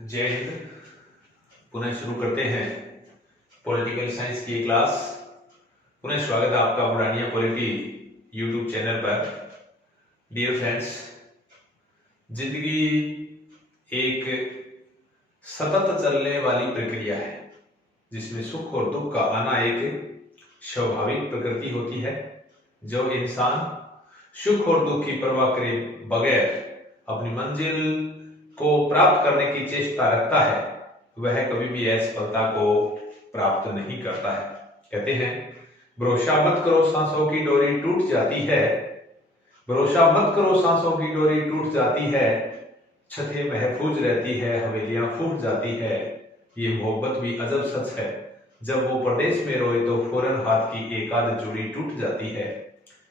जय हिंद। पुनः शुरू करते हैं पॉलिटिकल साइंस की क्लास। पुनः स्वागत है आपका बुरानिया पॉलिटी यूट्यूब चैनल पर। डियर फ्रेंड्स, जिंदगी एक सतत चलने वाली प्रक्रिया है जिसमें सुख और दुख का आना एक स्वाभाविक प्रकृति होती है। जो इंसान सुख और दुख की परवाह करे बगैर अपनी मंजिल को प्राप्त करने की चेष्टा रखता है वह कभी भी असफलता को प्राप्त नहीं करता है। कहते हैं, भरोसा मत करो सांसों की डोरी टूट जाती है, भरोसा मत करो सांसों की डोरी टूट जाती है, छतें महफूज रहती है हवेलियां फूट जाती है। ये मोहब्बत भी अजब सच है, जब वो प्रदेश में रोए तो फौरन हाथ की एक आध चूड़ी टूट जाती है।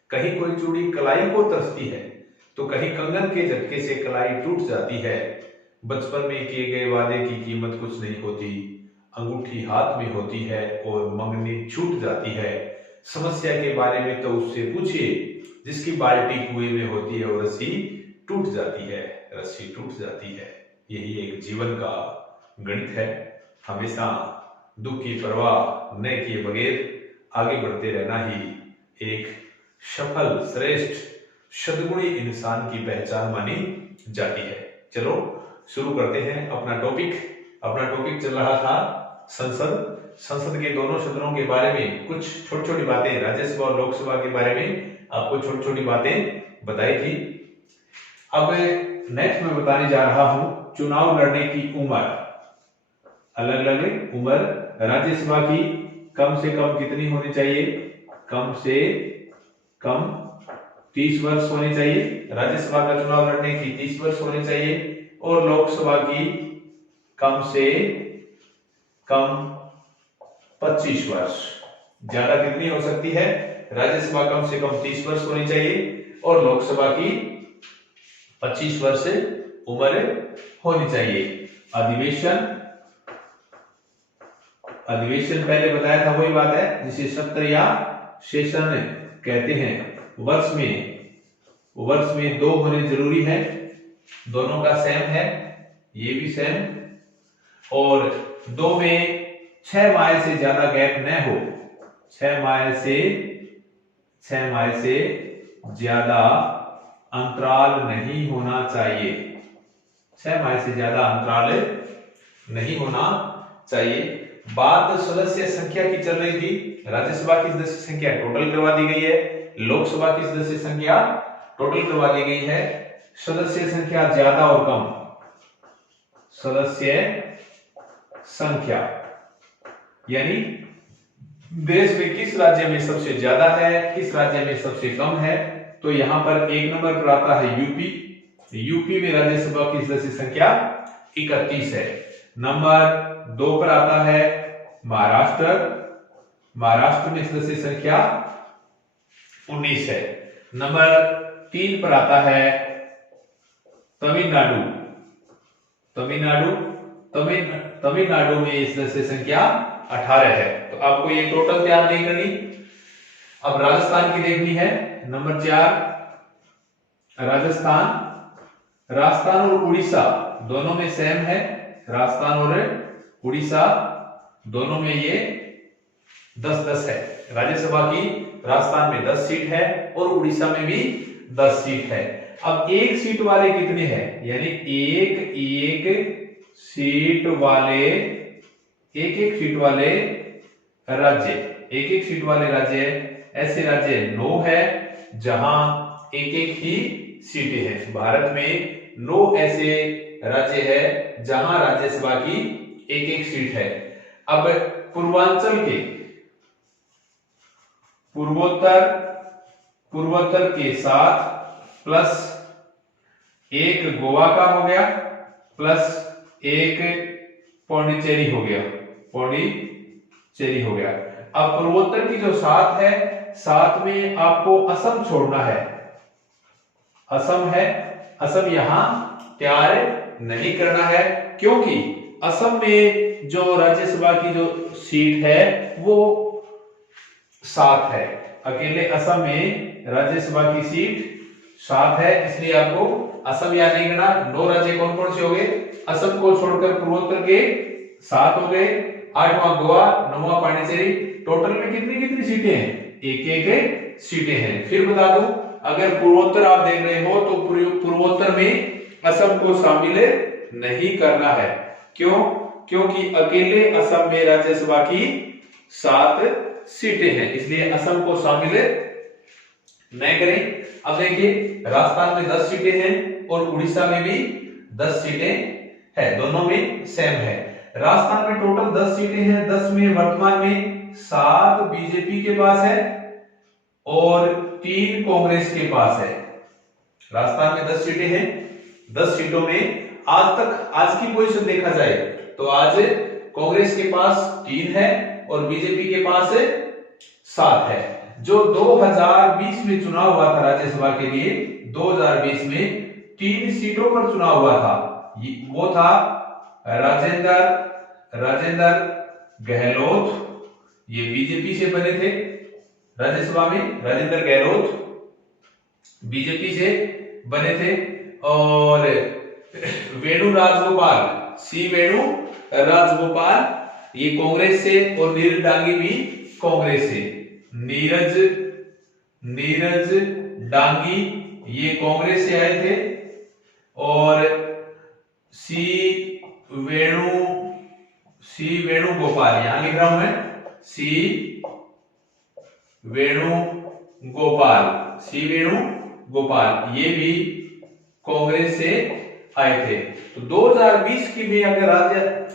कहीं कोई चूड़ी कलाई को तरसती है तो कहीं कंगन के झटके से कलाई टूट जाती है। बचपन में किए गए वादे की कीमत कुछ नहीं होती, अंगूठी हाथ में होती है और मंगनी छूट जाती है। समस्या के बारे में तो उससे पूछिए जिसकी बाल्टी कुएं में होती है और रस्सी टूट जाती है, रस्सी टूट जाती है। यही एक जीवन का गणित है। हमेशा दुख की परवाह न किए बगैर आगे बढ़ते रहना ही एक सफल श्रेष्ठ सद्गुणी इंसान की पहचान मानी जाती है। चलो शुरू करते हैं अपना टॉपिक चल रहा था संसद के दोनों सदनों के बारे में कुछ छोटी छोटी बातें, राज्यसभा और लोकसभा के बारे में आपको छोटी छोटी बातें बताई थी। अब नेक्स्ट मैं बताने जा रहा हूं चुनाव लड़ने की उम्र। अलग अलग उम्र राज्यसभा की कम से कम कितनी होनी चाहिए? कम से कम 30 वर्ष होनी चाहिए। राज्यसभा का चुनाव लड़ने की 30 वर्ष होनी चाहिए और लोकसभा की कम से कम 25 वर्ष। ज्यादा कितनी हो सकती है? राज्यसभा कम से कम 30 वर्ष होनी चाहिए और लोकसभा की 25 वर्ष उम्र होनी चाहिए। अधिवेशन पहले बताया था, वही बात है जिसे सत्र या सेशन कहते हैं। वर्ष में 2 होने जरूरी है, दोनों का सेम है, ये भी सेम। और 2 में 6 माह से ज्यादा गैप न हो, 6 माह से ज्यादा अंतराल नहीं होना चाहिए, 6 माह से ज्यादा अंतराल नहीं होना चाहिए। बात सदस्य संख्या की चल रही थी। राज्यसभा की सदस्य संख्या टोटल करवा दी गई है, लोकसभा की सदस्य संख्या टोटल करवा दी गई है। सदस्य संख्या ज्यादा और कम, सदस्य संख्या यानी देश में किस राज्य में सबसे ज्यादा है, किस राज्य में सबसे कम है। तो यहां पर 1 नंबर पर आता है यूपी में राज्यसभा की सदस्य संख्या 31 है। नंबर 2 पर आता है महाराष्ट्र में सदस्य संख्या 19 है। नंबर 3 पर आता है तमिलनाडु में सदस्य संख्या 18 है। तो आपको ये टोटल तैयार नहीं करनी। अब राजस्थान की देखनी है। नंबर 4 राजस्थान और उड़ीसा दोनों में सेम है। राजस्थान और उड़ीसा दोनों में ये 10-10 है। राज्यसभा की राजस्थान में 10 सीट है और उड़ीसा में भी 10 सीट है। अब एक सीट वाले कितने हैं? यानी एक सीट राज्य, ऐसे राज्य 9 है जहां एक ही सीटें हैं। भारत में 9 ऐसे राज्य है जहां राज्यसभा की एक सीट है। अब पूर्वोत्तर के साथ प्लस 1 गोवा का हो गया, प्लस 1 पौंडीचेरी हो गया। अब पूर्वोत्तर की जो 7 है, 7 में आपको असम छोड़ना है। असम यहां तैयार नहीं करना है क्योंकि असम में जो राज्यसभा की जो सीट है वो 7 है। अकेले असम में राज्यसभा की सीट 7 है, इसलिए आपको असम याद नहीं करना। 9 राज्य कौन कौन से हो गए? असम को छोड़कर पूर्वोत्तर के 7 हो गए, 8वां गोवा, 9वां पांडिचेरी। टोटल में कितनी कितनी सीटें हैं? एक एक सीटें हैं। फिर बता दूं, अगर पूर्वोत्तर आप देख रहे हो तो पूर्वोत्तर में असम को शामिल नहीं करना है। क्यों? क्योंकि अकेले असम में राज्यसभा की 7 सीटें हैं, इसलिए असम को शामिल नहीं करें। अब देखिए, राजस्थान में 10 सीटें हैं और उड़ीसा में भी 10 सीटें हैं, दोनों में सेम है। राजस्थान में टोटल 10 सीटें हैं, 10 में वर्तमान में 7 बीजेपी के पास है और 3 कांग्रेस के पास है। राजस्थान में 10 सीटें हैं, 10 सीटों में आज की पोजीशन देखा जाए तो आज कांग्रेस के पास 3 है और बीजेपी के पास 7 है। जो 2020 में चुनाव हुआ था राज्यसभा के लिए, 2020 में 3 सीटों पर चुनाव हुआ था। वो था राजेंद्र गहलोत, ये बीजेपी से बने थे राज्यसभा में। राजेंद्र गहलोत बीजेपी से बने थे और वेणु राजगोपाल ये कांग्रेस से और नीरज डांगी भी कांग्रेस से। नीरज डांगी ये कांग्रेस से आए थे और सी वेणुगोपाल, यहां लिख रहा हूं मैं, सी वेणुगोपाल ये भी कांग्रेस से आए थे। तो 2020 की में अगर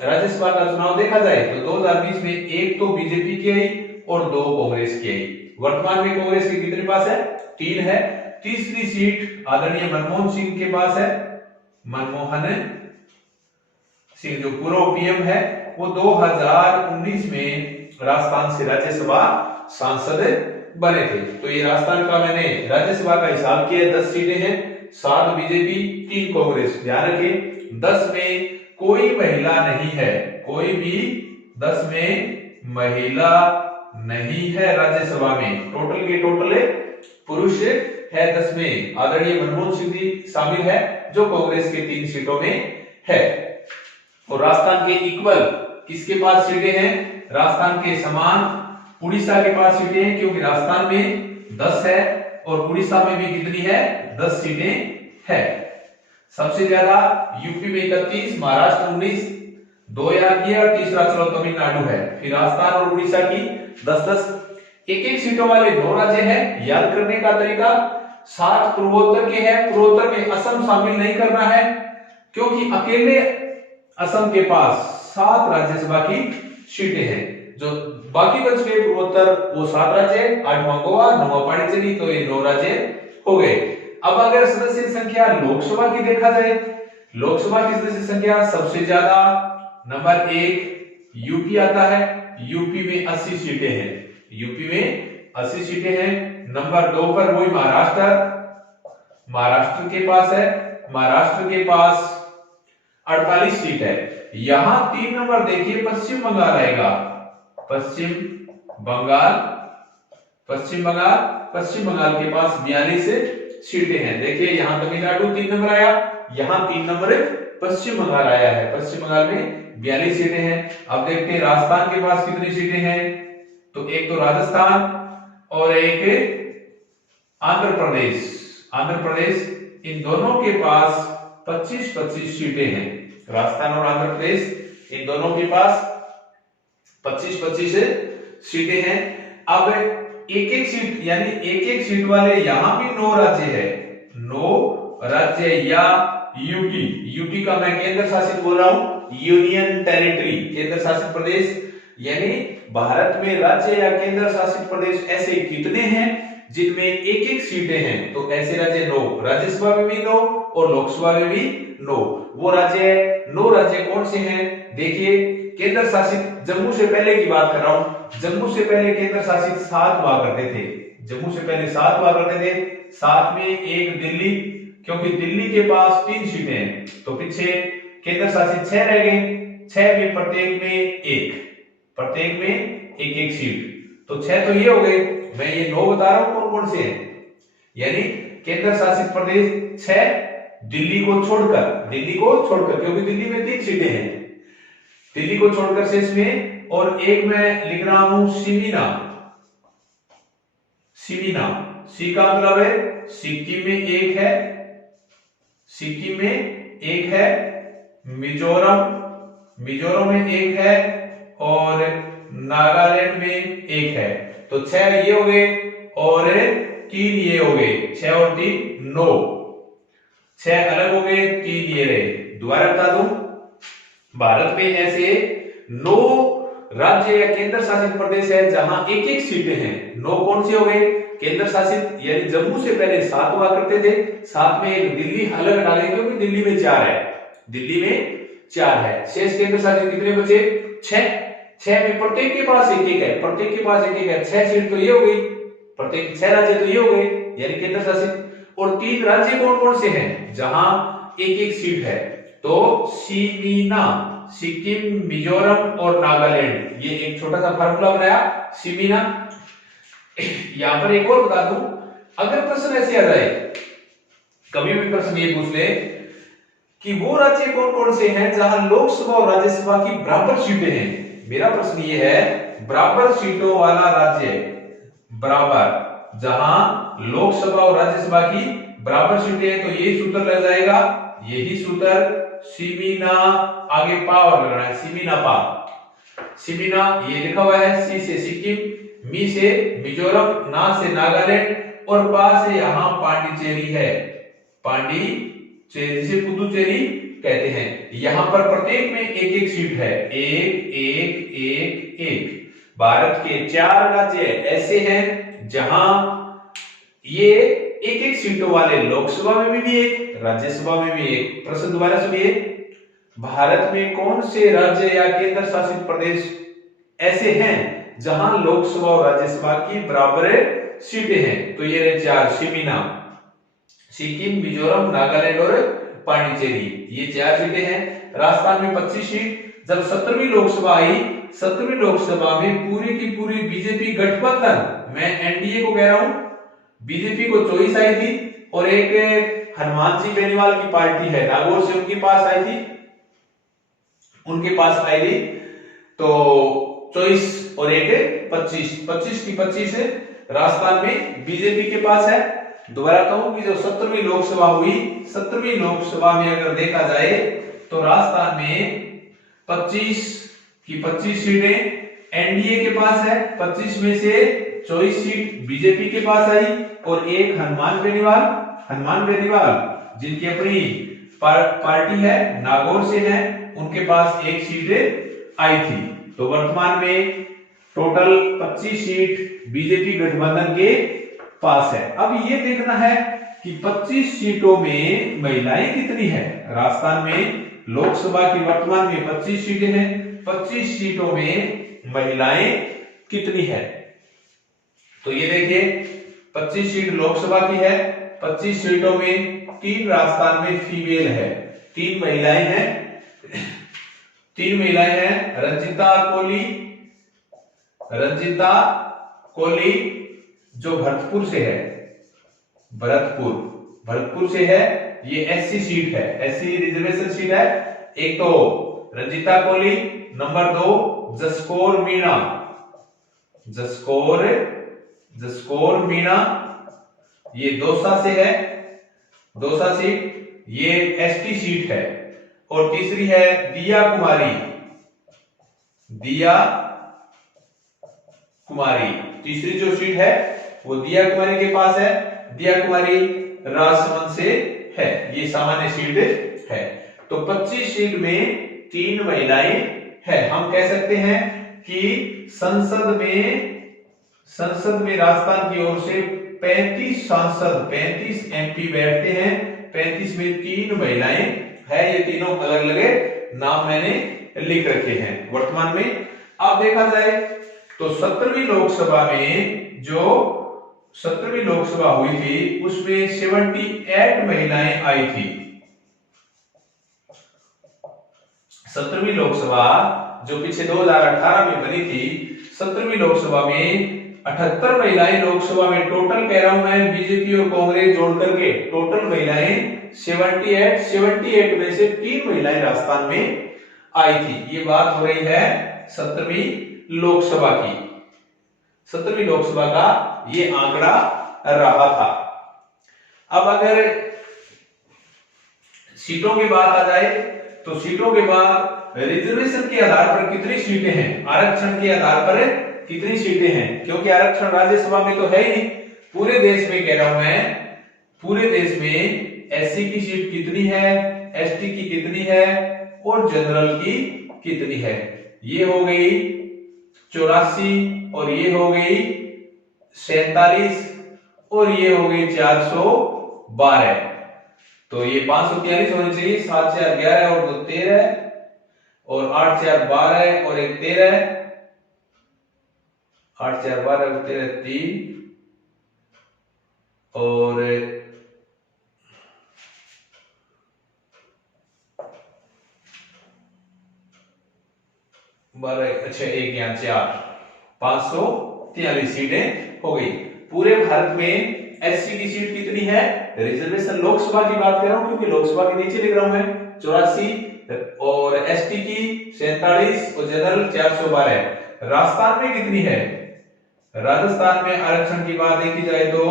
राज्यसभा का चुनाव देखा जाए तो 2020 में एक तो बीजेपी की आई और 2 कांग्रेस की आई। वर्तमान में कांग्रेस के कितने पास है? 3 है। तीसरी सीट आदरणीय मनमोहन सिंह के पास है। मनमोहन सिंह जो पूर्व पीएम है, वो 2019 में राजस्थान से राज्यसभा सांसद बने थे। तो ये राजस्थान का मैंने राज्यसभा का हिसाब किया, 10 सीटें हैं, 7 बीजेपी, 3 कांग्रेस। ध्यान रखिए 10 में कोई महिला नहीं है, कोई भी 10 में महिला नहीं है राज्यसभा में। टोटल के टोटल पुरुष है 10 में। आदरणीय मनमोहन सिंह जी शामिल है जो कांग्रेस के 3 सीटों में है। और राजस्थान के इक्वल किसके पास सीटें हैं? राजस्थान के समान उड़ीसा के पास सीटें हैं, क्योंकि राजस्थान में 10 है और उड़ीसा में भी कितनी है? 10 सीटें है। सबसे ज्यादा यूपी में 31, महाराष्ट्र 19, 2 याद किया, तीसरा चलो तमिलनाडु है। फिर राजस्थान और उड़ीसा की 10-10 एक सीटों वाले 2 राज्य हैं। याद करने का तरीका, 7 पूर्वोत्तर के हैं, पूर्वोत्तर में असम शामिल नहीं करना है, क्योंकि अकेले असम के पास 7 राज्यसभा की सीटें हैं। जो बाकी बच गए पूर्वोत्तर वो 7 राज्य, 8वां गोवा, 9वां पांडिचेरी, तो ये 9 राज्य हो गए। अब अगर सदस्य संख्या लोकसभा की देखा जाए, लोकसभा की सदस्य संख्या सबसे ज्यादा नंबर 1 यूपी आता है। यूपी में 80 सीटें हैं, यूपी में 80 सीटें हैं। नंबर 2 पर वही महाराष्ट्र के पास है, महाराष्ट्र के पास 48 सीट है। यहां 3 नंबर देखिए पश्चिम बंगाल आएगा, पश्चिम बंगाल के पास 42 सीटें हैं। देखिए यहां तमिलनाडु 3 नंबर आया, यहां 3 नंबर पश्चिम बंगाल आया है। पश्चिम बंगाल में 42 सीटें हैं। अब देखते हैं राजस्थान के पास कितनी सीटें हैं। तो एक तो राजस्थान और एक आंध्र प्रदेश, इन दोनों के पास 25-25 सीटें हैं। राजस्थान और आंध्र प्रदेश इन दोनों के पास 25-25 सीटें हैं। अब एक सीट यानी एक सीट वाले यहां भी 9 राज्य है, 9 राज्य या यूटी का मैं केंद्र शासित बोल रहा हूं, यूनियन टेरिटरी, केंद्र शासित प्रदेश, यानी भारत में राज्य या केंद्र शासित प्रदेश ऐसे कितने हैं जिनमें एक सीटें हैं। तो ऐसे राज्य 9, राज्यसभा में भी 9 और लोकसभा में भी 9। वो राज्य 9 राज्य कौन से हैं? देखिए केंद्र शासित, जम्मू से पहले की बात कर रहा हूं, जम्मू से पहले केंद्र शासित 7 हुआ करते थे, जम्मू से पहले 7 हुआ करते थे। 7 में एक दिल्ली, क्योंकि दिल्ली के पास 3 सीटें हैं, तो पीछे केंद्र शासित 6 रह गए। 6 में प्रत्येक में एक सीट, तो 6 तो ये हो गए। मैं ये 9 बता रहा हूं कौन कौन से हैं, यानी केंद्र शासित प्रदेश 6 दिल्ली को छोड़कर क्योंकि दिल्ली में 3 सीटें हैं, दिल्ली को छोड़कर शेष में, और एक मैं लिख रहा हूं सिमीना, सी का मतलब है सिक्किम में एक है, मिजोरम में एक है, और नागालैंड में एक है। तो 6 ये हो गए और 3 ये हो गए, 6 और 3 9, 6 अलग हो गए, 3 ये रहे। दोबारा बता दूं, भारत में ऐसे 9 राज्य या केंद्र शासित प्रदेश है जहां एक एक सीटें हैं। 9 कौन से हो गए? केंद्र शासित, यानी जम्मू से पहले 7 हुआ करते थे, साथ में एक दिल्ली अलग हटा देंगे क्योंकि दिल्ली में 4 है, शेष केंद्र शासित कितने बचे? 6 में प्रत्येक के पास एक एक है, 6 सीट तो ये हो गई, प्रत्येक 6 राज्य तो ये हो गए यानी केंद्र शासित। और 3 राज्य कौन कौन से हैं जहां एक एक सीट है? तो सिमीना, सिक्किम, मिजोरम और नागालैंड, ये एक छोटा सा फार्मूला बनाया सिमीना। यहां पर एक और बता दूं, अगर प्रश्न ऐसे आ जाए, कभी भी प्रश्न ये पूछ ले कि वो राज्य कौन कौन से हैं जहां लोकसभा और राज्यसभा की बराबर सीटें हैं, मेरा प्रश्न ये है बराबर सीटों वाला राज्य, बराबर जहां लोकसभा और राज्यसभा की बराबर सीटें हैं, तो यही सूत्र लग जाएगा, यही सूत्र सिमीना, आगे पा और लगाना है, सिमीना ये लिखा हुआ है, सी से सिक्किम, मी से मिजोरम, ना से नागालैंड और पा से यहां पांडिचेरी है, पांडिचेरी जिसे पुदुचेरी कहते हैं। यहां पर प्रत्येक में एक एक सीट है, एक। भारत के 4 राज्य ऐसे हैं जहां ये एक एक सीटों वाले, लोकसभा में भी एक, राज्यसभा में भी एक। प्रश्न दोबारा सुनिए, भारत में कौन से राज्य या केंद्र शासित प्रदेश ऐसे हैं जहां लोकसभा और राज्यसभा की बराबर सीटें हैं? तो ये रहे 4, सिमीना, सिक्किम, मिजोरम, नागालैंड और पांडिचेरी, ये 4 सीटें हैं। राजस्थान में 25 सीट। जब 17वीं लोकसभा आई, 17वीं लोकसभा में पूरी की पूरी बीजेपी गठबंधन, मैं एनडीए को कह रहा हूं, बीजेपी को चॉइस आई थी, और एक हनुमान सिंह बेनीवाल की पार्टी है नागौर से, उनके पास आई थी, तो 24 और एक 25 की 25 है राजस्थान में बीजेपी के पास है। दोबारा कहूं कि जो 17वीं लोकसभा हुई, 17वीं लोकसभा में अगर देखा जाए तो राजस्थान में 25 की 25 सीटें एनडीए के पास है, 25 में से 24 सीट बीजेपी के पास आई, और एक हनुमान बेनीवाल जिनकी अपनी पार्टी है, नागौर से है, उनके पास एक सीट आई थी। तो वर्तमान में टोटल 25 सीट बीजेपी गठबंधन के पास है। अब ये देखना है कि 25 सीटों में महिलाएं कितनी है। राजस्थान में लोकसभा की वर्तमान में 25 सीटें हैं, 25 सीटों में महिलाएं कितनी है? तो ये देखिए 25 सीट लोकसभा की है, 25 सीटों में 3 राजस्थान में फीमेल है, 3 महिलाएं हैं, रंजिता कोली जो भरतपुर से है, भरतपुर से है, ये एससी सीट है, एससी रिजर्वेशन सीट है। एक तो रंजिता कोली, नंबर 2 जसकोर मीणा, ये दौसा से है, दौसा सीट, ये एसटी सीट है। और तीसरी है दिया कुमारी, तीसरी जो सीट है वो दिया कुमारी के पास है। दिया कुमारी राजसमंद से है, ये सामान्य सीट है। तो 25 सीट में 3 महिलाएं है। हम कह सकते हैं कि संसद में राजस्थान की ओर से 35 सांसद, 35 एमपी बैठते हैं, 35 में 3 महिलाएं है। ये तीनों अलग अलग नाम मैंने लिख रखे हैं वर्तमान में। अब देखा जाए तो 17वीं लोकसभा हुई थी, उसमें 78 महिलाएं आई थी। 17वीं लोकसभा जो पीछे 2018 में बनी थी, 17वीं लोकसभा में 78 महिलाएं लोकसभा में, टोटल कह रहा हूं मैं बीजेपी और कांग्रेस जोड़ करके टोटल महिलाएं 78 में से 3 महिलाएं राजस्थान में आई थी। ये बात हो रही है 17वीं लोकसभा की। 17वीं लोकसभा का ये आंकड़ा रहा था। अब अगर सीटों की बात आ जाए तो सीटों के बाद रिजर्वेशन के आधार पर कितनी सीटें हैं, आरक्षण के आधार पर कितनी सीटें हैं, क्योंकि आरक्षण राज्यसभा में तो है ही नहीं, पूरे देश में कह रहा हूं मैं, पूरे देश में एससी की सीट कितनी है, एसटी की कितनी है और जनरल की कितनी है। ये हो गई 84 और ये हो गई 47 और ये हो गई 412। तो ये 543 होनी चाहिए। 7 4 11 और 2 13 और 8 4 12 और 1 13, 8 4 12 और 13 3 और 12, अच्छा 1 यहाँ 4, 543 सीटें हो गई। पूरे भारत में एससी की सीट कितनी है, रिजर्वेशन लोकसभा की बात कर रहा हूं क्योंकि लोकसभा के नीचे लिख रहा हूं मैं 84 और एसटी की 47 और जनरल 412। राजस्थान में कितनी है, राजस्थान में आरक्षण की बात देखी जाए तो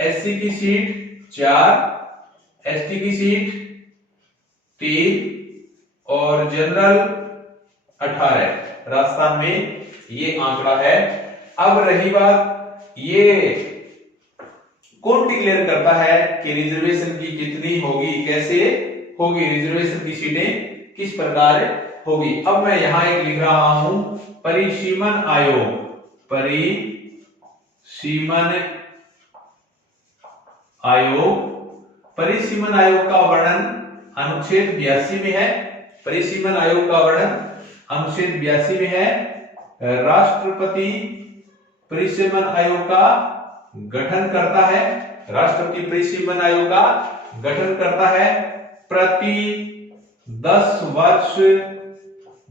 एससी की सीट 4, एसटी की सीट 3 और जनरल 18। राजस्थान में ये आंकड़ा है। अब रही बात, ये कौन डिक्लेयर करता है कि रिजर्वेशन की कितनी होगी, कैसे होगी, रिजर्वेशन की सीटें किस प्रकार होगी। अब मैं यहां एक लिख रहा हूं परिसीमन आयोग, परिसीमन आयोग। परिसीमन आयोग का वर्णन अनुच्छेद 82 में है। परिसीमन आयोग का वर्णन अनुच्छेद 82 में है। राष्ट्रपति परिसीमन आयोग का गठन करता है, राष्ट्रपति परिसीमन आयोग का गठन करता है प्रति 10 वर्ष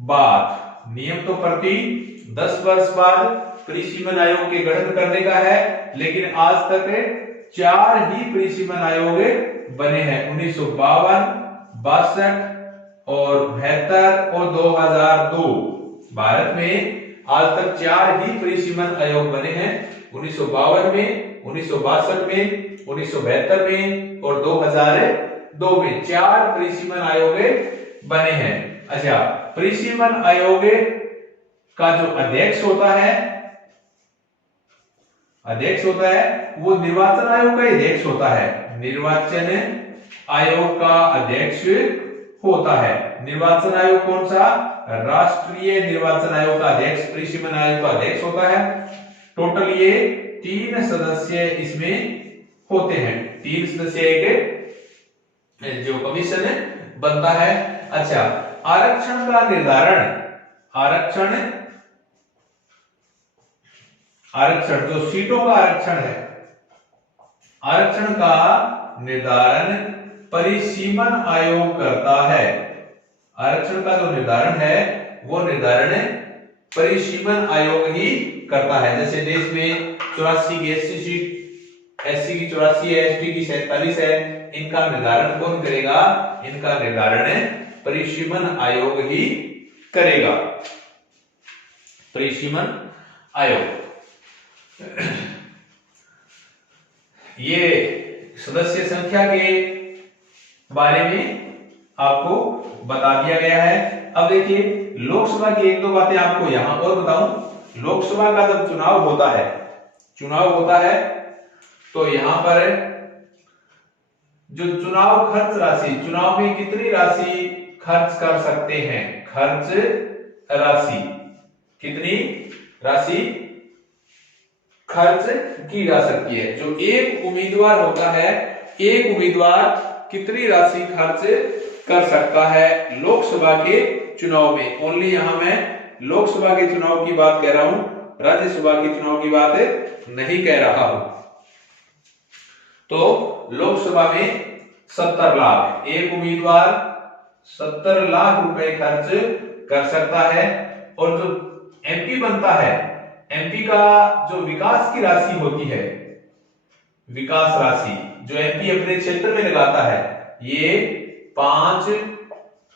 बाद। नियम तो प्रति 10 वर्ष बाद परिसीमन आयोग के गठन करने का है, लेकिन आज तक 4 ही परिसीमन आयोग बने हैं, 1952, 62 और 72 और 2002। भारत में आज तक 4 ही परिसीमन आयोग बने हैं, 1952 में, 1962 में, 1972 में और 2002 में 4 परिसीमन आयोग बने हैं। अच्छा, परिसीमन आयोग का जो अध्यक्ष होता है वो निर्वाचन आयोग का अध्यक्ष होता है, निर्वाचन आयोग का अध्यक्ष होता है। निर्वाचन आयोग कौन सा, राष्ट्रीय निर्वाचन आयोग का अध्यक्ष परिसीमन आयोग का अध्यक्ष होता है। टोटल ये 3 सदस्य इसमें होते हैं, 3 सदस्य एक जो कमीशन बनता है। अच्छा, आरक्षण का निर्धारण, आरक्षण जो सीटों का आरक्षण है, आरक्षण का निर्धारण परिसीमन आयोग करता है। आरक्षण का जो निर्धारण है वो निर्धारण परिसीमन आयोग ही करता है। जैसे देश में 84 की एससी सीट, एससी की 84 है, एसटी की 47 है, इनका निर्धारण कौन करेगा, इनका निर्धारण परिसीमन आयोग ही करेगा, परिसीमन आयोग। ये सदस्य संख्या के बारे में आपको बता दिया गया है। अब देखिए लोकसभा की 1-2 बातें आपको यहां और बताऊं। लोकसभा का जब चुनाव होता है तो यहां पर जो चुनाव खर्च राशि, चुनाव में कितनी राशि खर्च कर सकते हैं, खर्च राशि, कितनी राशि खर्च की जा सकती है। जो एक उम्मीदवार होता है, एक उम्मीदवार कितनी राशि खर्च कर सकता है लोकसभा के चुनाव में। ओनली यहां मैं लोकसभा के चुनाव की बात कह रहा हूं, राज्यसभा के चुनाव की बात नहीं कह रहा हूं। तो लोकसभा में 70 लाख, एक उम्मीदवार 70 लाख रुपए खर्च कर सकता है। और जो एमपी बनता है, एमपी का जो विकास की राशि होती है, विकास राशि जो एमपी अपने क्षेत्र में लगाता है, ये 5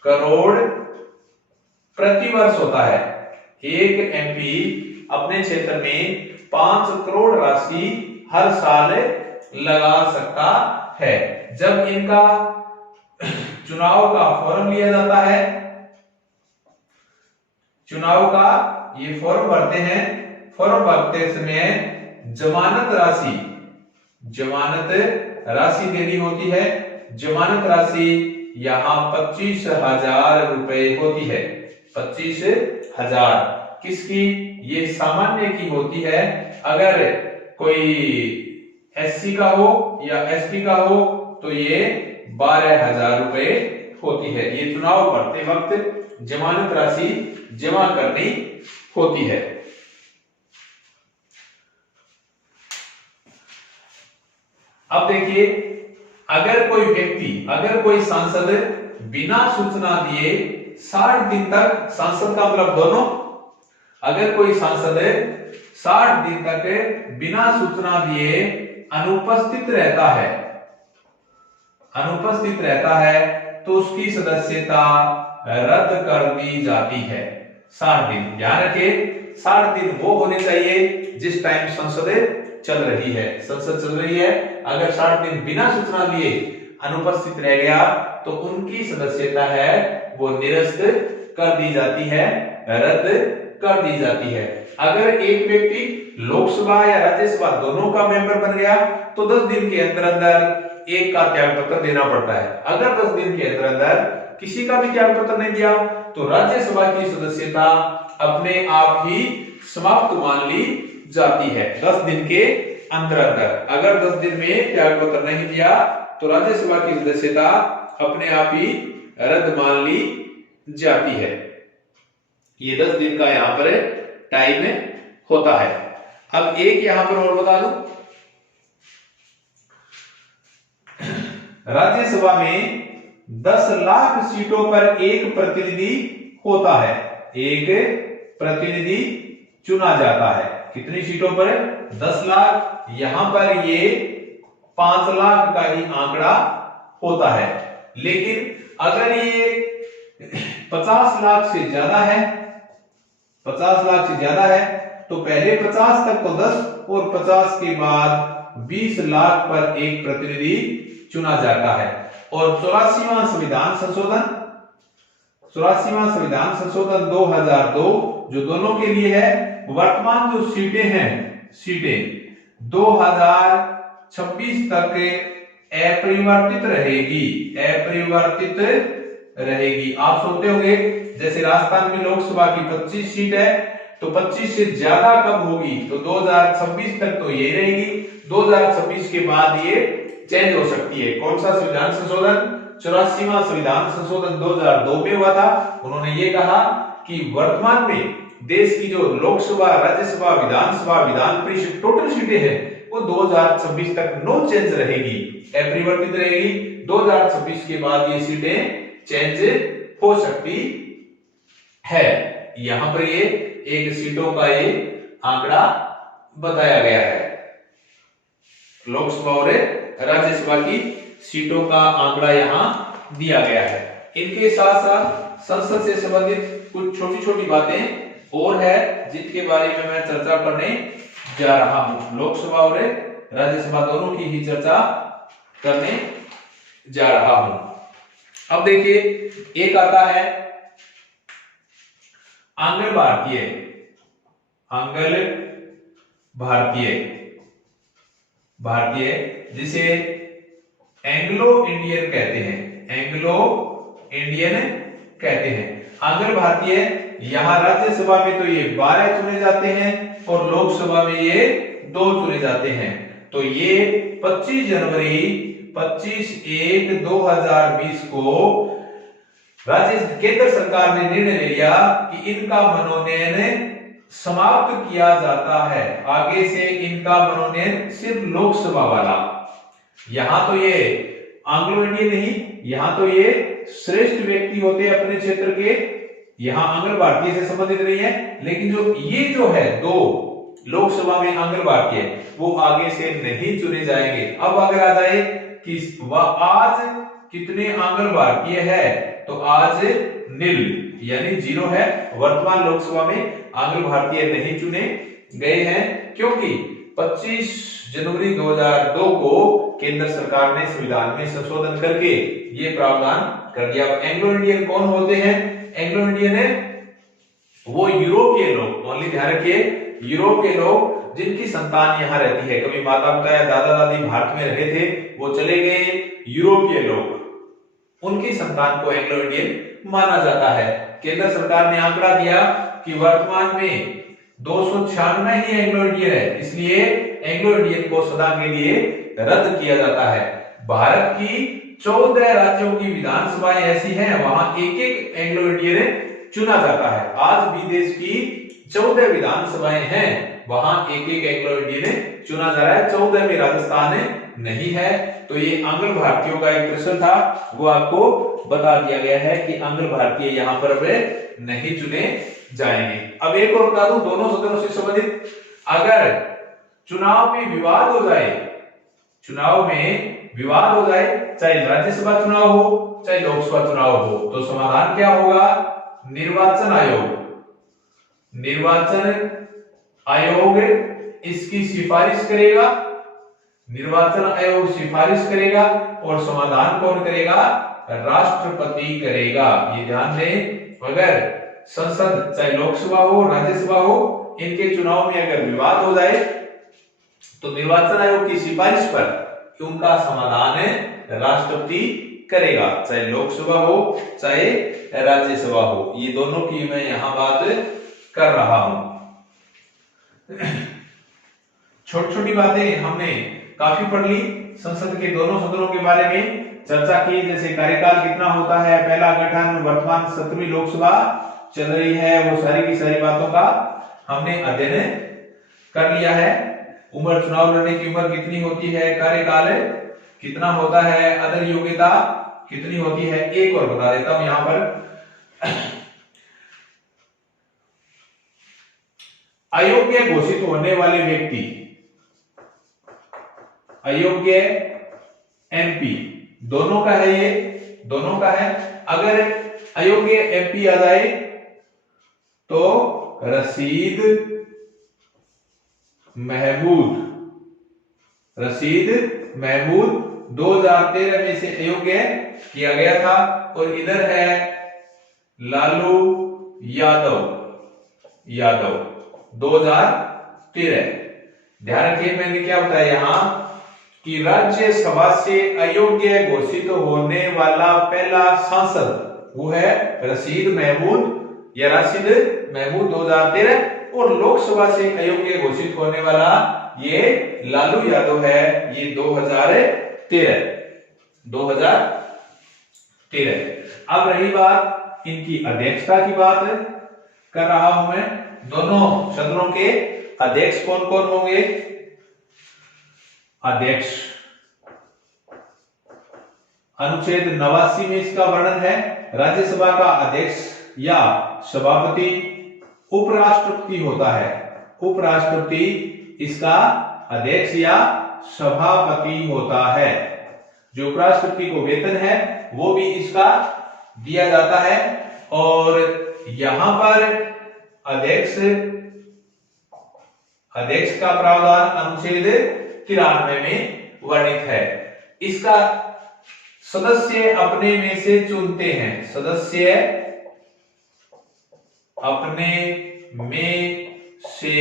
करोड़ प्रति वर्ष होता है। एक एमपी अपने क्षेत्र में 5 करोड़ राशि हर साल लगा सकता है। जब इनका चुनाव का फॉर्म लिया जाता है, चुनाव का ये फॉर्म भरते हैं, फॉर्म भरते समय जमानत राशि देनी होती है। जमानत राशि यहां 25,000 रुपए होती है। 25,000 किसकी? ये सामान्य की होती है। अगर कोई एससी का हो या एसटी का हो तो ये 12,000 रुपए होती है। ये चुनाव भरते वक्त जमानत राशि जमा करनी होती है। अब देखिए, अगर कोई सांसद बिना सूचना दिए 60 दिन तक, सांसद का मतलब दोनों, अगर कोई सांसद 60 दिन तक बिना सूचना दिए अनुपस्थित रहता है तो उसकी सदस्यता रद्द कर दी जाती है। 60 दिन, ध्यान रखिए, 60 दिन वो होने चाहिए जिस टाइम संसद चल रही है। संसद चल रही है, अगर 60 दिन बिना सूचना दिए अनुपस्थित रह गया तो उनकी सदस्यता है वो निरस्त कर दी जाती है, रद्द कर दी जाती है। अगर एक व्यक्ति लोकसभा या राज्यसभा दोनों का मेंबर बन गया तो 10 दिन के अंदर अंदर एक का त्याग पत्र देना पड़ता है। अगर 10 दिन के अंदर अंदर किसी का भी त्याग पत्र नहीं दिया तो राज्यसभा की सदस्यता अपने आप ही समाप्त मान ली जाती है। 10 दिन के अंदर अंदर अगर 10 दिन में त्याग पत्र नहीं दिया तो राज्यसभा की सदस्यता अपने आप ही रद्द मान ली जाती है। ये 10 दिन का यहां पर टाइम होता है। अब एक यहां पर और बता दूं, राज्यसभा में 10 लाख सीटों पर एक प्रतिनिधि होता है। एक प्रतिनिधि चुना जाता है। कितनी सीटों पर? 10 लाख। यहां पर ये 5 लाख का ही आंकड़ा होता है। लेकिन अगर ये 50 लाख से ज्यादा है, 50 लाख से ज्यादा है तो पहले 50 तक तो 10 और 50 के बाद 20 लाख पर एक प्रतिनिधि चुना जाता है। और 84वां संविधान संशोधन 2002 जो दोनों के लिए है, वर्तमान जो सीटें हैं, सीटें 2026 तक अपरिवर्तित रहेगी। आप सोचते होंगे जैसे राजस्थान में लोकसभा की 25 सीट है तो 25 से ज्यादा कब होगी? तो 2026 तक तो ये रहेगी। 2026 के बाद ये चेंज हो सकती है। कौन सा संविधान संशोधन? 84वां संविधान संशोधन 2002 में हुआ था। उन्होंने ये कहा कि वर्तमान में देश की जो लोकसभा, राज्यसभा, विधानसभा, विधान परिषद टोटल सीटें हैं वो 2026 तक नो चेंज रहेगी, अपरिवर्तित रहेगी। 2026 के बाद ये सीटें चेंज हो सकती है। यहां पर ये एक सीटों का ये आंकड़ा बताया गया है। लोकसभा और राज्यसभा की सीटों का आंकड़ा यहां दिया गया है। इनके साथ साथ संसद से संबंधित कुछ छोटी छोटी बातें और है जिनके बारे में मैं चर्चा करने जा रहा हूं। लोकसभा और राज्यसभा दोनों की ही चर्चा करने जा रहा हूं। अब देखिए, एक आता है आंग्ल भारतीय जिसे एंग्लो इंडियन कहते हैं। आंग्ल भारतीय, यहां राज्यसभा में तो ये 12 चुने जाते हैं और लोकसभा में ये 2 चुने जाते हैं। तो ये 25/1/2020 को केंद्र सरकार ने निर्णय ले लिया कि इनका मनोनयन समाप्त किया जाता है। आगे से इनका मनोनयन सिर्फ लोकसभा वाला। यहां तो ये आंग्लो इंडियन नहीं, यहां तो ये श्रेष्ठ व्यक्ति होते हैं अपने क्षेत्र के, यहां आंग्ल भारतीय से संबंधित नहीं है। लेकिन जो है 2 लोकसभा में आंग्ल भारतीय वो आगे से नहीं चुने जाएंगे। अब अगर आ जाए कि वह आज कितने आंग्ल भारतीय है, तो आज नील यानी 0 है। वर्तमान लोकसभा में आंग्ल भारतीय नहीं चुने गए हैं, क्योंकि 25 जनवरी 2002 को केंद्र सरकार ने संविधान में संशोधन करके ये प्रावधान कर दिया। एंग्लो इंडियन कौन होते हैं? एंग्लो इंडियन है वो यूरोपीय लोग, ओनली ध्यान रखिए, यूरोपीय लोग जिनकी संतान यहाँ रहती है। कभी माता पिता या दादा दादी भारत में रहे थे, वो चले गए, यूरोपीय लोग, उनकी संतान को एंग्लो इंडियन माना जाता है। केंद्र सरकार ने आंकड़ा दिया कि वर्तमान में 296 ही एंग्लो इंडियन है, इसलिए एंग्लो इंडियन को सदा के लिए रद्द किया जाता है। भारत की 14 राज्यों की विधानसभाएं ऐसी हैं, वहां एक एक एंग्लो इंडियन चुना जाता है। आज भी देश की 14 विधानसभाएं हैं, वहां एक एक एंग्लो इंडियन चुना जा रहा है। 14 में राजस्थान नहीं है। तो ये आंग्ल भारतीयों का एक प्रश्न था, वो आपको बता दिया गया है कि आंग्ल भारतीय यहाँ पर नहीं चुने जाएंगे। अब एक और बता दूं दोनों सदनों से संबंधित, अगर चुनाव में विवाद हो जाए, चुनाव में विवाद हो जाए, चाहे राज्यसभा चुनाव हो चाहे लोकसभा चुनाव हो, तो समाधान क्या होगा? निर्वाचन आयोग, निर्वाचन आयोग इसकी सिफारिश करेगा, निर्वाचन आयोग सिफारिश करेगा, और समाधान कौन करेगा? राष्ट्रपति करेगा। ये ध्यान दें, अगर संसद चाहे लोकसभा हो राज्यसभा हो, इनके चुनाव में अगर विवाद हो जाए तो निर्वाचन आयोग की सिफारिश पर उनका समाधान राष्ट्रपति करेगा, चाहे लोकसभा हो चाहे राज्यसभा हो। ये दोनों की मैं यहां बात कर रहा हूं। छोटी छोटी बातें हमने काफी पढ़ ली, संसद के दोनों सदनों के बारे में चर्चा की, जैसे कार्यकाल कितना होता है, पहला गठन, वर्तमान 17वीं लोकसभा चल रही है, वो सारी की सारी बातों का हमने अध्ययन कर लिया है। उम्र, चुनाव लड़ने की उम्र कितनी होती है, कार्यकाल कितना होता है, अदर योग्यता कितनी होती है। एक और बता देता हूं यहां पर, अयोग्य घोषित होने वाले व्यक्ति, अयोग्य एमपी, दोनों का है, ये दोनों का है। अगर अयोग्य एमपी आ जाए तो रशीद महमूद, रशीद महमूद 2013 में से अयोग्य किया गया था। और इधर है लालू यादव, यादव 2013। ध्यान रखिए मैंने क्या बताया यहां कि राज्यसभा से अयोग्य घोषित होने वाला पहला सांसद वो है रशीद महमूद या राशिद महमूद 2013, और लोकसभा से अयोग्य घोषित होने वाला ये लालू यादव है, ये 2013। अब रही बात इनकी अध्यक्षता की, बात कर रहा हूं मैं। दोनों सदनों के अध्यक्ष कौन कौन होंगे? अध्यक्ष अनुच्छेद 89 में इसका वर्णन है। राज्यसभा का अध्यक्ष या सभापति उपराष्ट्रपति होता है, उपराष्ट्रपति इसका अध्यक्ष या सभापति होता है। जो उपराष्ट्रपति को वेतन है वो भी इसका दिया जाता है। और यहां पर अध्यक्ष का प्रावधान अनुच्छेद 93 में वर्णित है। इसका सदस्य अपने में से चुनते हैं, सदस्य अपने में से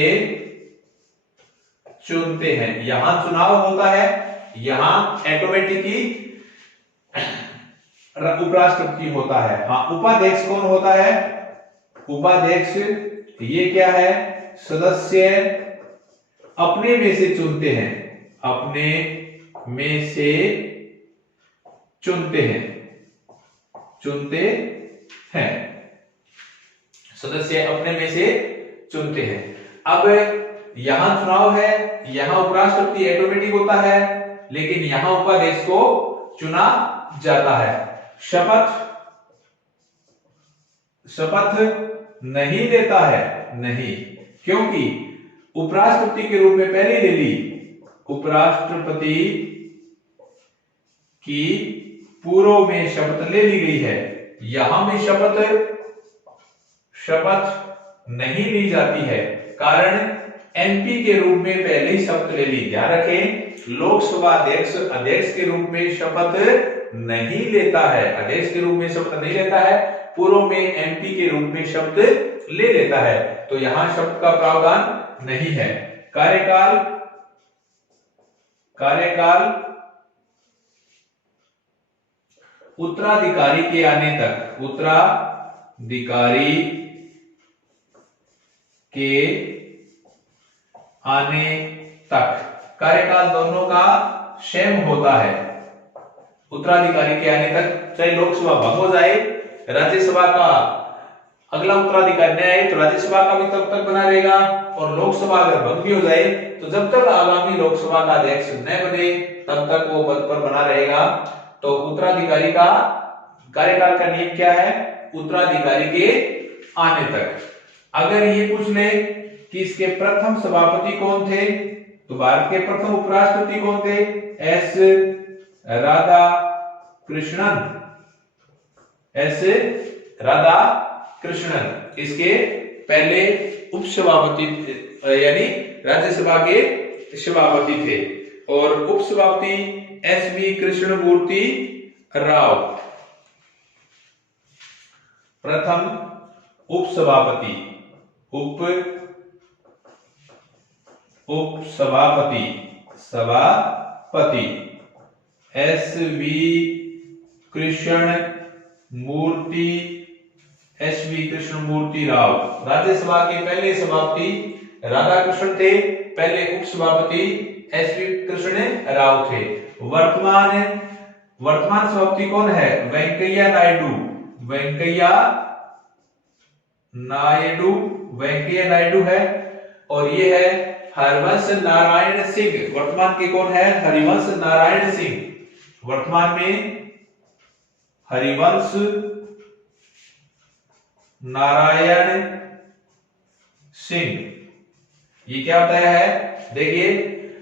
चुनते हैं। यहां चुनाव होता है, यहां ऑटोमेटिकली उपराष्ट्रपति होता है। हाँ, उपाध्यक्ष कौन होता है? उपाध्यक्ष ये क्या है? सदस्य अपने में से चुनते हैं, अपने में से चुनते हैं, चुनते हैं, सदस्य अपने में से चुनते हैं। अब यहां चुनाव है, यहां उपराष्ट्रपति ऑटोमेटिक होता है, लेकिन यहां उपाध्यक्ष को चुना जाता है। शपथ नहीं लेता है, नहीं, क्योंकि उपराष्ट्रपति के रूप में पहले ले ली, उपराष्ट्रपति की पूर्व में शपथ ले ली गई है। यहां में शपथ नहीं ली जाती है, कारण एमपी के रूप में पहले ही शपथ ले ली। ध्यान रखें, लोकसभा अध्यक्ष के रूप में शपथ नहीं लेता है, अध्यक्ष के रूप में शपथ नहीं लेता है, पूर्व में एमपी के रूप में शपथ ले लेता है। तो यहां शपथ का प्रावधान नहीं है। कार्यकाल उत्तराधिकारी के आने तक, उत्तराधिकारी के आने तक कार्यकाल दोनों का सेम होता है। उत्तराधिकारी के आने तक, चाहे लोकसभा भंग हो जाए, राज्यसभा का अगला उत्तराधिकारी न आए तो राज्यसभा का भी तब तक बना रहेगा, और लोकसभा अगर भंग भी हो जाए तो जब तक आगामी लोकसभा का अध्यक्ष न बने तब तक वो पद पर बना रहेगा। तो उत्तराधिकारी का कार्यकाल का नियम क्या है? उत्तराधिकारी के आने तक। अगर ये पूछ ले कि इसके प्रथम सभापति कौन थे, तो भारत के प्रथम उपराष्ट्रपति कौन थे? एस राधाकृष्णन। इसके पहले उपसभापति यानी राज्यसभा के सभापति थे, और उपसभापति एस.वी. कृष्णमूर्ति राव। प्रथम उपसभापति सभापति एस.वी. कृष्णमूर्ति राव। राज्यसभा के पहले सभापति राधाकृष्णन थे, पहले उपसभापति एस.वी. कृष्ण राव थे। वर्तमान सभापति कौन है? वेंकैया नायडू है, और ये है हरिवंश नारायण सिंह। वर्तमान के कौन है? हरिवंश नारायण सिंह। वर्तमान में हरिवंश नारायण सिंह। ये क्या बताया है? देखिए,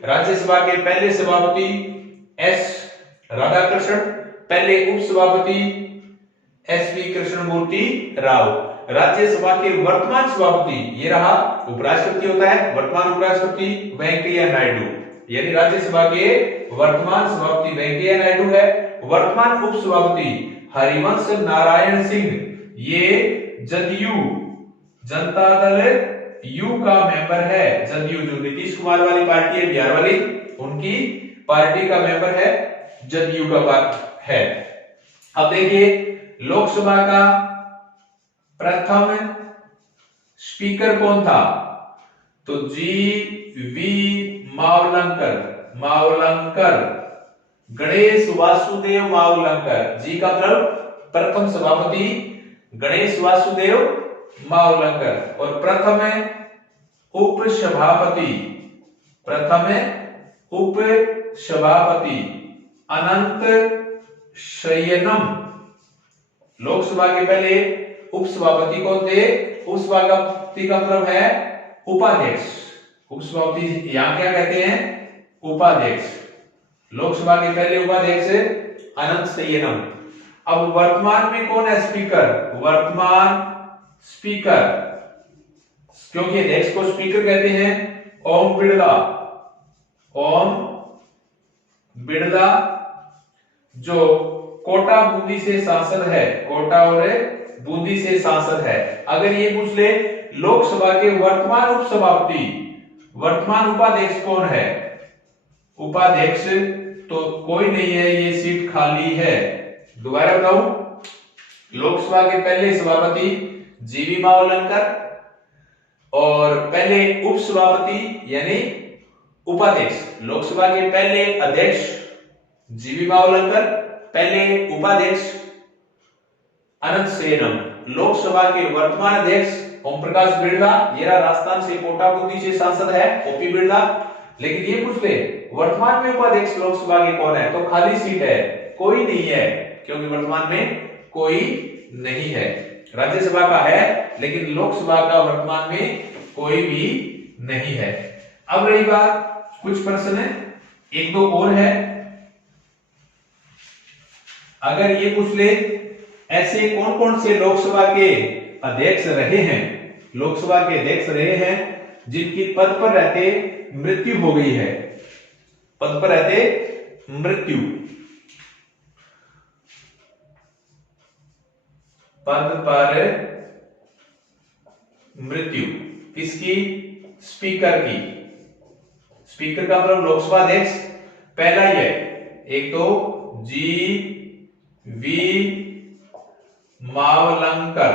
राज्यसभा के पहले सभापति एस राधाकृष्णन, पहले उपसभापति एस.वी. कृष्णमूर्ति राव। राज्यसभा के वर्तमान सभापति, ये रहा उपराष्ट्रपति होता है, वर्तमान उपराष्ट्रपति वेंकैया नायडू, यानी राज्यसभा के वर्तमान सभापति वेंकैया नायडू है। वर्तमान उपसभापति हरिवंश नारायण सिंह, ये जदयू जनता दल यू का मेंबर है। जदयू जो नीतीश कुमार वाली पार्टी है बिहार वाली, उनकी पार्टी का मेंबर है, जदयू का पार्टी है। अब देखिए, लोकसभा का प्रथम स्पीकर कौन था? तो जी.वी. मावलंकर, गणेश वासुदेव मावलंकर। जी का मतलब प्रथम सभापति गणेश वासुदेव मावलंकर, और प्रथम उपसभापति अनंत शयनम। लोकसभा के पहले उपसभापति कौन थे? उपसभापति का मतलब है उपाध्यक्ष। उपसभापति यहां क्या कहते हैं? उपाध्यक्ष। लोकसभा के पहले उपाध्यक्ष अनंत शयनम। अब वर्तमान में कौन है स्पीकर? वर्तमान स्पीकर, क्योंकि अध्यक्ष को स्पीकर कहते हैं, ओम बिड़ला जो कोटा बूंदी से सांसद है, कोटा और बूंदी से सांसद है। अगर ये पूछ ले लोकसभा के वर्तमान उपसभापति, वर्तमान उपाध्यक्ष कौन है? उपाध्यक्ष तो कोई नहीं है, ये सीट खाली है। दोबारा बताऊं, लोकसभा के पहले सभापति जी.वी. मावलंकर, और पहले उपसभापति यानी उपाध्यक्ष। लोकसभा के पहले अध्यक्ष जी.वी. मावलंकर, पहले उपाध्यक्ष अनंत शयनम। लोकसभा के वर्तमान अध्यक्ष ओम प्रकाश बिड़ला, ये राजस्थान से कोटा बूंदी से सांसद है, ओपी बिड़ला। लेकिन ये पूछ ले वर्तमान में उपाध्यक्ष लोकसभा के कौन है? तो खाली सीट है, कोई नहीं है, क्योंकि वर्तमान में कोई नहीं है। राज्यसभा का है, लेकिन लोकसभा का वर्तमान में कोई भी नहीं है। अब रही बात कुछ प्रश्न है, एक दो और है। अगर ये पूछ ले ऐसे कौन कौन से लोकसभा के अध्यक्ष रहे हैं, लोकसभा के अध्यक्ष रहे हैं जिनकी पद पर रहते मृत्यु हो गई है, पद पर रहते मृत्यु, पद पर मृत्यु किसकी? स्पीकर की। स्पीकर का मतलब लोकसभा अध्यक्ष पहला ही है, एक तो जी वी मावलंकर,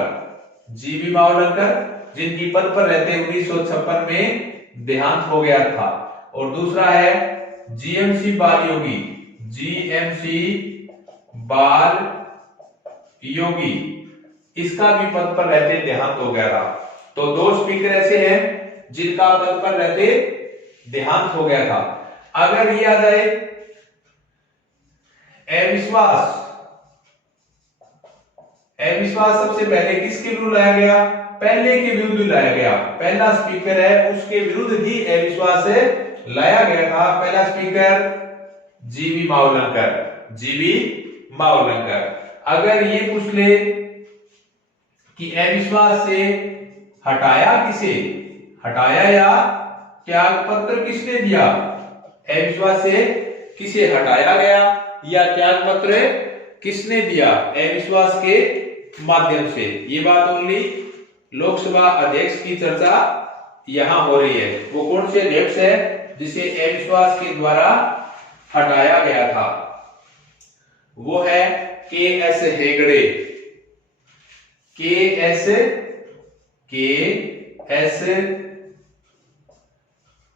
जीवी मावलंकर जिनकी पद पर रहते 1956 में देहांत हो गया था, और दूसरा है जीएमसी बाल योगी, जीएमसी बाल योगी, इसका भी पद पर रहते देहांत हो गया था। तो दो स्पीकर ऐसे हैं जिनका पद पर रहते देहांत हो गया था। अगर ये आ जाए अविश्वास, अविश्वास सबसे पहले किसके विरुद्ध लाया गया? पहले के विरुद्ध लाया गया। पहला स्पीकर है उसके विरुद्ध ही अविश्वास लाया गया था। पहला स्पीकर जीवी मावलंकर, जीवी मावलंकर। अगर ये पूछ ले कि अविश्वास से हटाया किसे, हटाया या त्याग पत्र किसने दिया? अविश्वास से किसे हटाया गया या त्याग पत्र किसने दिया? अविश्वास के माध्यम से। ये बात ओनली लोकसभा अध्यक्ष की चर्चा यहां हो रही है। वो कौन से अध्यक्ष है जिसे अविश्वास के द्वारा हटाया गया था? वो है के एस हेगड़े, के एस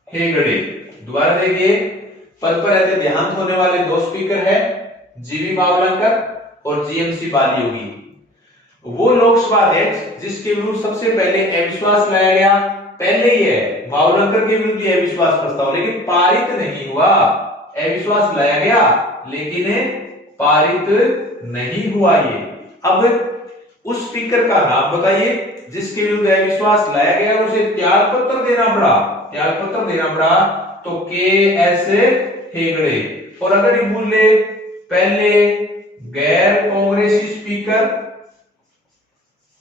हेगड़े। दोबारा देखिए, पद पर रहते देहांत होने वाले दो स्पीकर है, जीवी मावलंकर और जीएमसी बाल योगी। वो लोकसभा अध्यक्ष जिसके विरुद्ध सबसे पहले अविश्वास लाया गया पहले ही है, मावलंकर के विरुद्ध अविश्वास प्रस्ताव, लेकिन पारित नहीं हुआ। अविश्वास लाया गया लेकिन पारित नहीं हुआ। ये अब उस स्पीकर का नाम बताइए जिसके विरुद्ध अविश्वास लाया गया, उसे त्याग पत्र देना पड़ा, त्याग पत्र देना पड़ा, तो के एस हेगड़े। और अगर ये भूल ले पहले गैर कांग्रेसी स्पीकर,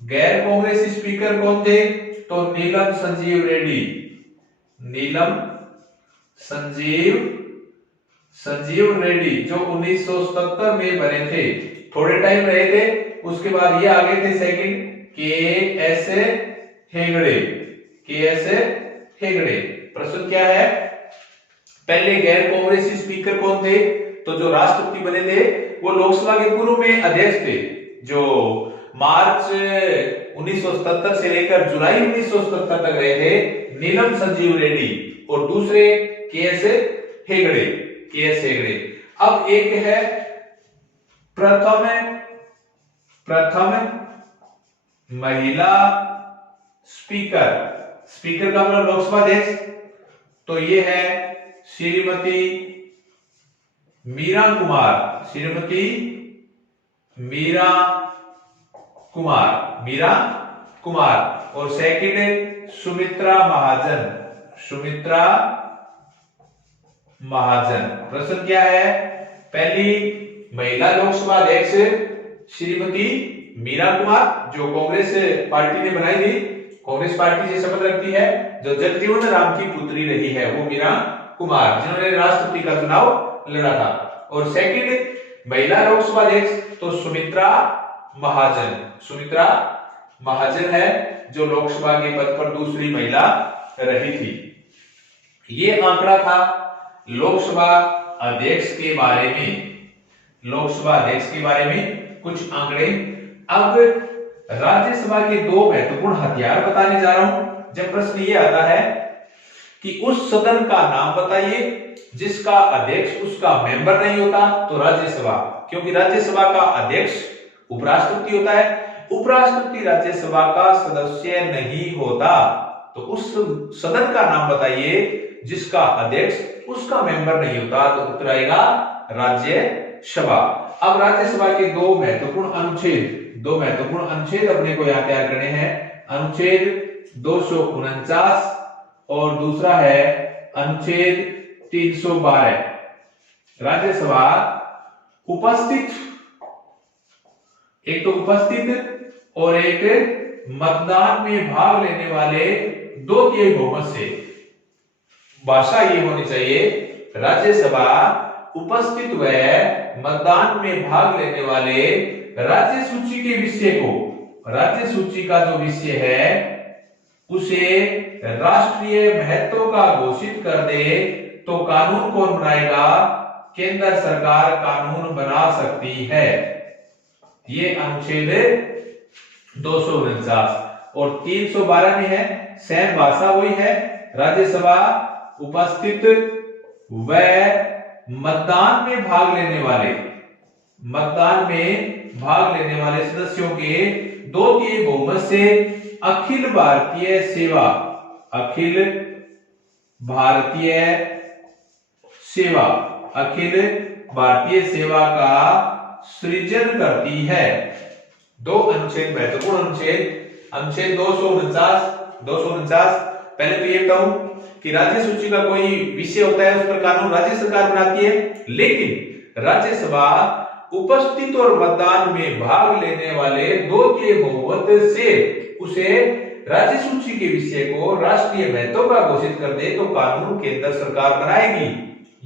गैर कांग्रेसी स्पीकर कौन थे? तो नीलम संजीव रेड्डी, नीलम संजीव रेड्डी जो 1977 में बने थे, थोड़े टाइम रहे थे, उसके बाद ये आगे थे सेकंड के एस हेगड़े, के एस हेगड़े। प्रश्न क्या है? पहले गैर कांग्रेसी स्पीकर कौन थे? तो जो राष्ट्रपति बने थे वो लोकसभा के पूर्व में अध्यक्ष थे, जो मार्च 1977 से लेकर जुलाई 1977 तक रहे थे, नीलम संजीव रेड्डी, और दूसरे के एस हेगड़े, के एस हेगड़े। अब एक है प्रथम महिला स्पीकर, स्पीकर का मतलब लोकसभा अध्यक्ष, तो ये है श्रीमती मीरा कुमार, श्रीमती मीरा कुमार, मीरा कुमार। और सेकंड सुमित्रा महाजन, सुमित्रा महाजन। प्रश्न क्या है? पहली महिला लोकसभा अध्यक्ष श्रीमती मीरा कुमार जो कांग्रेस पार्टी ने बनाई थी, कांग्रेस पार्टी से शपथ रखती है, जो जगजीवन राम की पुत्री रही है, वो मीरा कुमार जिन्होंने राष्ट्रपति का चुनाव लड़ा था। और सेकंड महिला लोकसभा अध्यक्ष तो सुमित्रा महाजन, सुमित्रा महाजन है जो लोकसभा के पद पर दूसरी महिला रही थी। ये आंकड़ा था लोकसभा अध्यक्ष के बारे में, लोकसभा अध्यक्ष के बारे में कुछ आंकड़े। अब राज्यसभा के दो महत्वपूर्ण हथियार बताने जा रहा हूं। जब प्रश्न ये आता है कि उस सदन का नाम बताइए जिसका अध्यक्ष उसका मेंबर नहीं होता, तो राज्यसभा, क्योंकि राज्यसभा का अध्यक्ष उपराष्ट्रपति होता है, उपराष्ट्रपति राज्यसभा का सदस्य नहीं होता, तो उस सदन का नाम बताइए जिसका अध्यक्ष उसका मेंबर नहीं होता, तो उत्तर आएगा राज्यसभा। अब राज्यसभा के दो महत्वपूर्ण अनुच्छेद अपने को यहां तैयार करने हैं। अनुच्छेद 249 और दूसरा है अनुच्छेद 312 राज्यसभा उपस्थित, एक तो उपस्थित और एक मतदान में भाग लेने वाले 2/3 बहुमत से। भाषा ये होनी चाहिए, राज्यसभा उपस्थित व मतदान में भाग लेने वाले राज्य सूची के विषय को, राज्य सूची का जो विषय है उसे राष्ट्रीय महत्व का घोषित कर दे तो कानून कौन बनाएगा? केंद्र सरकार कानून बना सकती है। ये अनुच्छेद 249 और 312 में है, सेम भाषा वही है, राज्यसभा उपस्थित व मतदान में भाग लेने वाले, मतदान में भाग लेने वाले सदस्यों के 2/3 बहुमत से अखिल भारतीय सेवा, अखिल भारतीय सेवा, अखिल भारतीय सेवा का सृजन करती है। 2 अनुच्छेद महत्वपूर्ण अनुच्छेद, अनुच्छेद 249 पहले तो ये बताऊं कि राज्य सूची का कोई विषय होता है उस पर कानून राज्य सरकार बनाती है, लेकिन राज्यसभा उपस्थित और मतदान में भाग लेने वाले 2/3 बहुमत से उसे राज्य सूची के विषय को राष्ट्रीय महत्व का घोषित कर दे तो कानून केंद्र सरकार बनाएगी।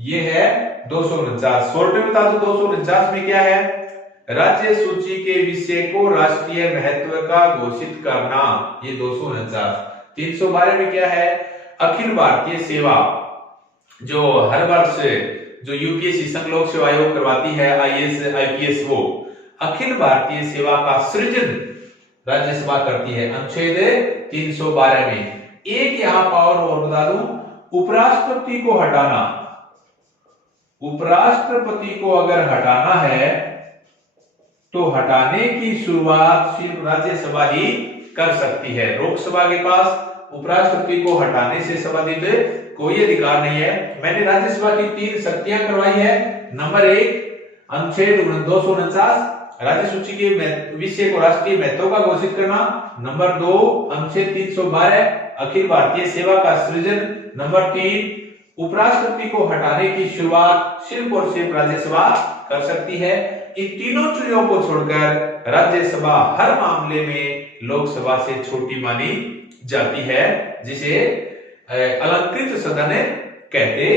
ये है 249। शॉर्ट में बता दो 249 में क्या है? राज्य सूची के विषय को राष्ट्रीय महत्व का घोषित करना, ये 249। 312 में क्या है? अखिल भारतीय सेवा, जो हर वर्ष जो यूपीएससी संघ लोक सेवा आयोग करवाती है, आईएएस आईपीएस, वो अखिल भारतीय सेवा का सृजन राज्यसभा करती है अनुच्छेद 312 में। एक यहां पावर और बता दूं, उपराष्ट्रपति को हटाना, उपराष्ट्रपति को अगर हटाना है तो हटाने की शुरुआत सिर्फ राज्यसभा ही कर सकती है। लोकसभा के पास उपराष्ट्रपति को हटाने से संबंधित कोई अधिकार नहीं है। मैंने राज्यसभा की 3 शक्तियां करवाई है। नंबर 1 अनुच्छेद 249 राज्य सूची के विषय को राष्ट्रीय महत्व का घोषित करना। नंबर 2 अनुच्छेद 312 अखिल भारतीय सेवा का सृजन। नंबर 3 उपराष्ट्रपति को हटाने की शुरुआत सिर्फ और सिर्फ राज्यसभा कर सकती है। इन तीनों चीजों को छोड़कर राज्यसभा हर मामले में लोकसभा से छोटी मानी जाती है, जिसे अलंकृत सदन कहते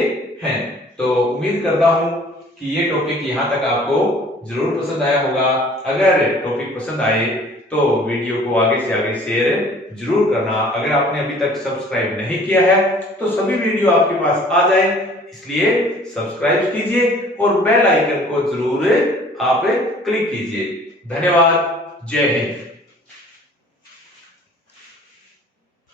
हैं। तो उम्मीद करता हूं कि ये टॉपिक यहां तक आपको जरूर पसंद आया होगा। अगर टॉपिक पसंद आए तो वीडियो को आगे से आगे शेयर जरूर करना। अगर आपने अभी तक सब्सक्राइब नहीं किया है तो सभी वीडियो आपके पास आ जाए, इसलिए सब्सक्राइब कीजिए और बेल आइकन को जरूर आप क्लिक कीजिए। धन्यवाद। जय हिंद।